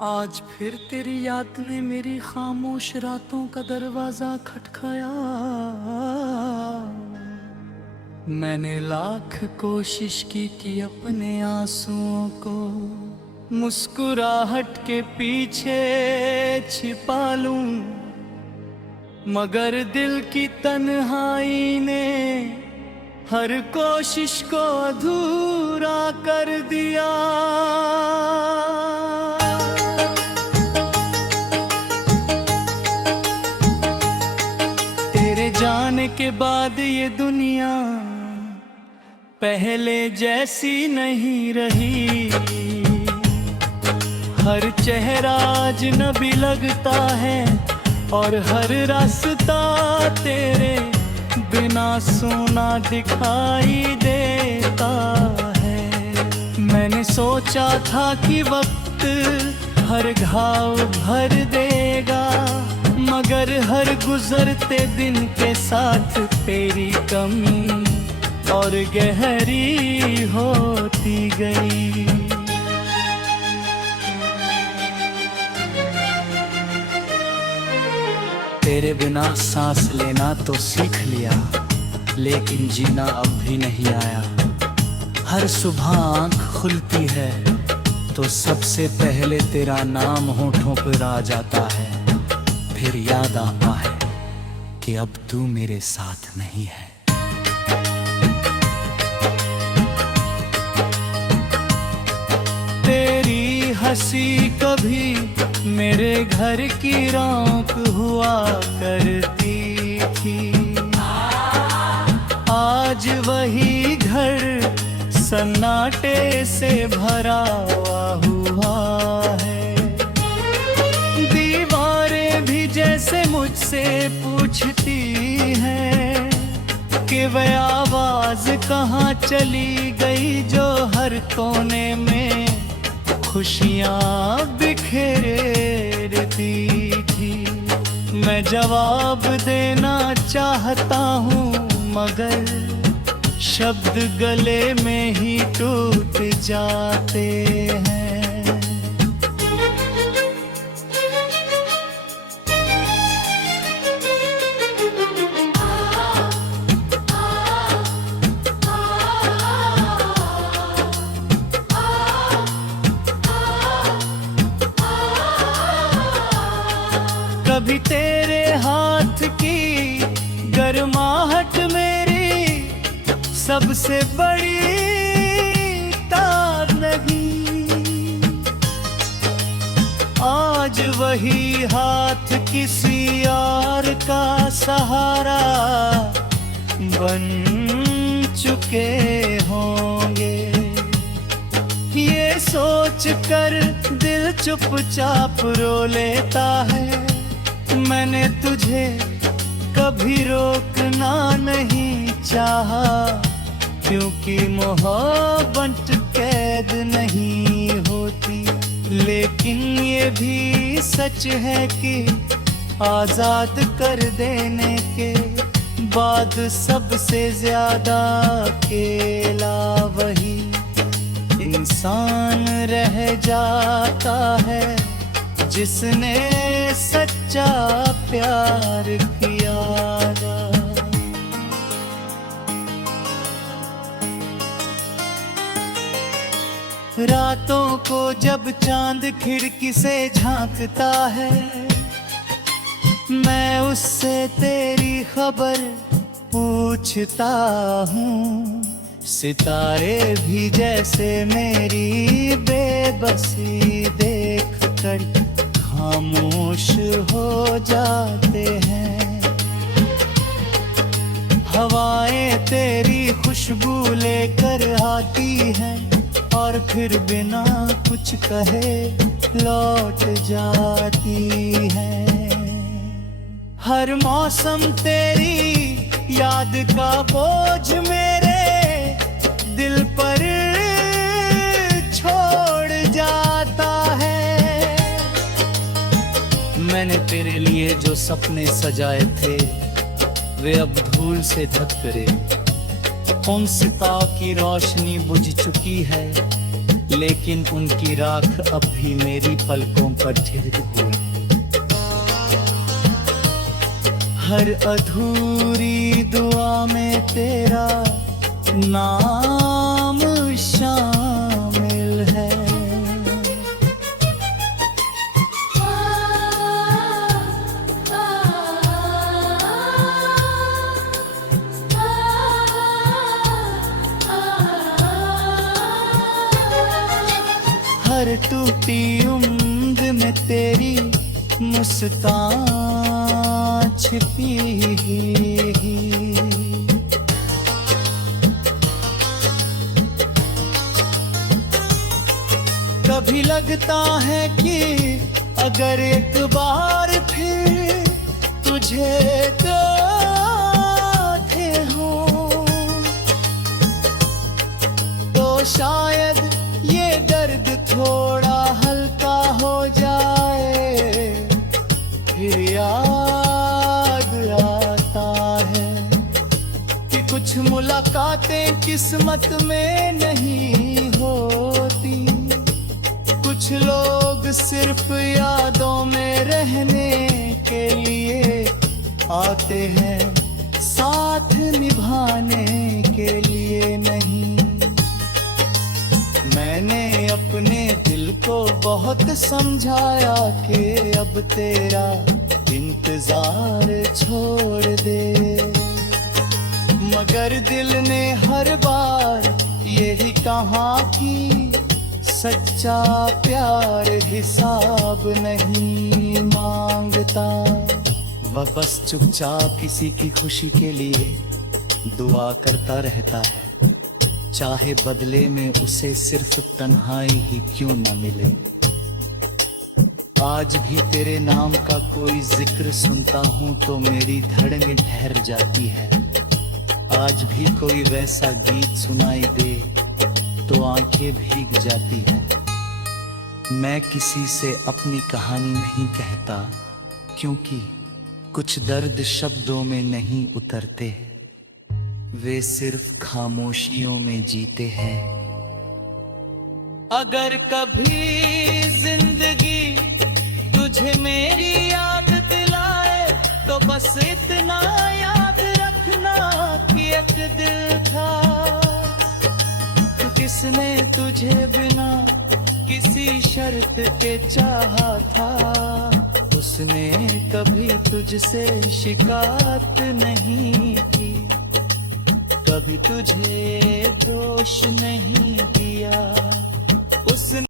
आज फिर तेरी याद ने मेरी खामोश रातों का दरवाजा खटखाया। मैंने लाख कोशिश की कि अपने आंसुओं को मुस्कुराहट के पीछे छिपा लूं, मगर दिल की तन्हाई ने हर कोशिश को अधूरा कर दिया। तेरे जाने के बाद ये दुनिया पहले जैसी नहीं रही। हर चेहरा अजनबी लगता है और हर रास्ता तेरे बिना सूना दिखाई देता है। मैंने सोचा था कि वक्त हर घाव भर देगा, मगर हर गुजरते दिन के साथ तेरी कमी और गहरी होती गई। तेरे बिना सांस लेना तो सीख लिया, लेकिन जीना अब भी नहीं आया। हर सुबह आँख खुलती है तो सबसे पहले तेरा नाम होठों पर आ जाता है। फिर याद आता है कि अब तू मेरे साथ नहीं है। तेरी हंसी कभी मेरे घर की रौनक हुआ करती थी, आज वही घर सन्नाटे से भरा हुआ है। दीवारें भी जैसे मुझसे पूछती हैं कि वह आवाज कहाँ चली गई जो हर कोने में खुशियाँ बिखेरती थी। मैं जवाब देना चाहता हूँ, मगर शब्द गले में ही टूट जाते हैं। कभी तेरे हाथ की गर्माहट मेरी सबसे बड़ी तार लगी, आज वही हाथ किसी और का सहारा बन चुके होंगे। ये सोच कर दिल चुपचाप रो लेता है, मैंने तुझे कभी रोकना नहीं चाहा, क्योंकि मोहब्बत कैद नहीं होती। लेकिन ये भी सच है कि आजाद कर देने के बाद सबसे ज्यादा अकेला वही इंसान रह जाता है जिसने सच्चा प्यार किया। रातों को जब चांद खिड़की से झांकता है, मैं उससे तेरी खबर पूछता हूँ। सितारे भी जैसे मेरी बेबसी देख कर खामोश हो जाते हैं। हवाएं तेरी खुशबू लेकर आती हैं और फिर बिना कुछ कहे लौट जाती हैं। हर मौसम तेरी याद का बोझ मेरे दिल पर छोड़ जाता है। मैंने तेरे लिए जो सपने सजाए थे वे अब धूल से ढक गए। उन सितारों की रोशनी बुझ चुकी है, लेकिन उनकी राख अब भी मेरी पलकों पर ठिहरी हुई। हर अधूरी दुआ में तेरा नाम शामिल है। हर टूटी उम्द में तेरी मुस्कान छिपी है। कभी लगता है कि अगर एक बार फिर तुझे देखे हूँ तो शायद ये दर्द थोड़ा हल्का हो जाए। फिर याद आता है कि कुछ मुलाकातें किस्मत में नहीं होती। कुछ लोग सिर्फ यादों में रहने के लिए आते हैं, साथ निभाने के लिए नहीं। मैंने अपने दिल को बहुत समझाया कि अब तेरा इंतजार छोड़ दे, मगर दिल ने हर बार यही कहा कि सच्चा प्यार हिसाब नहीं मांगता। वह बस चुपचाप किसी की खुशी के लिए दुआ करता रहता है, चाहे बदले में उसे सिर्फ तन्हाई ही क्यों न मिले। आज भी तेरे नाम का कोई जिक्र सुनता हूँ तो मेरी धड़कन ठहर जाती है। आज भी कोई वैसा गीत सुनाई दे तो आंखें भीग जाती हैं। मैं किसी से अपनी कहानी नहीं कहता, क्योंकि कुछ दर्द शब्दों में नहीं उतरते, वे सिर्फ खामोशियों में जीते हैं। अगर कभी जिंदगी तुझे मेरी याद दिलाए तो बस इतना याद रखना कि एक दिल था किसने तुझे बिना किसी शर्त के चाहा था। उसने कभी तुझसे शिकायत नहीं की, कभी तुझे दोष नहीं दिया। उसने